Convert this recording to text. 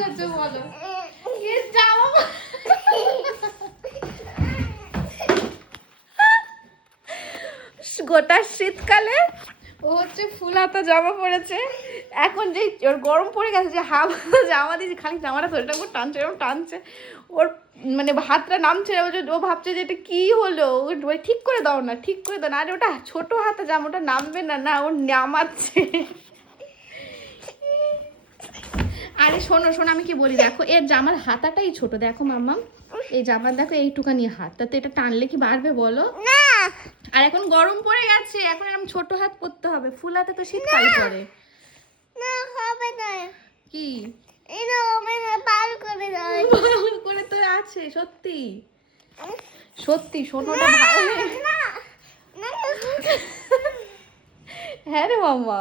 করছো বলো? জামা গোটা শীতকালে ও হচ্ছে ফুল হাতা জামা পরেছে, এখন যে ওর গরম পড়ে গেছে যে হাফ জামা দিয়েছে, খালি জামাটা শরীরটা খুব টানছে, এরকম টানছে, ওর মানে হাতটা নামছে না, ও ভাবছে যে এটা কি হলো, ও ঠিক করে দাও না, ঠিক করে দাও না, আরে ওটা ছোট হাতা জামাটা নামবে না, না ওর নামাচ্ছে। আরে শোনো শোনো, আমি কি বলি দেখো, এর জামার হাতাটাই ছোট, দেখো মাম্মা, এই জামার দেখো এইটুকানি হাত, তাতে এটা টানলে কি বাড়বে বলো? না। আর এখন গরম পড়ে গেছে, এখন এরকম ছোট হাত পরতে হবে, ফুল হাতে তো শীতকালে পরে। না হবে না। কি এটা মানে পার করে দাও, করে তো আছে সত্যি সত্যি, শোনোটা ভালো না। হ্যাঁ রে মাম্মা।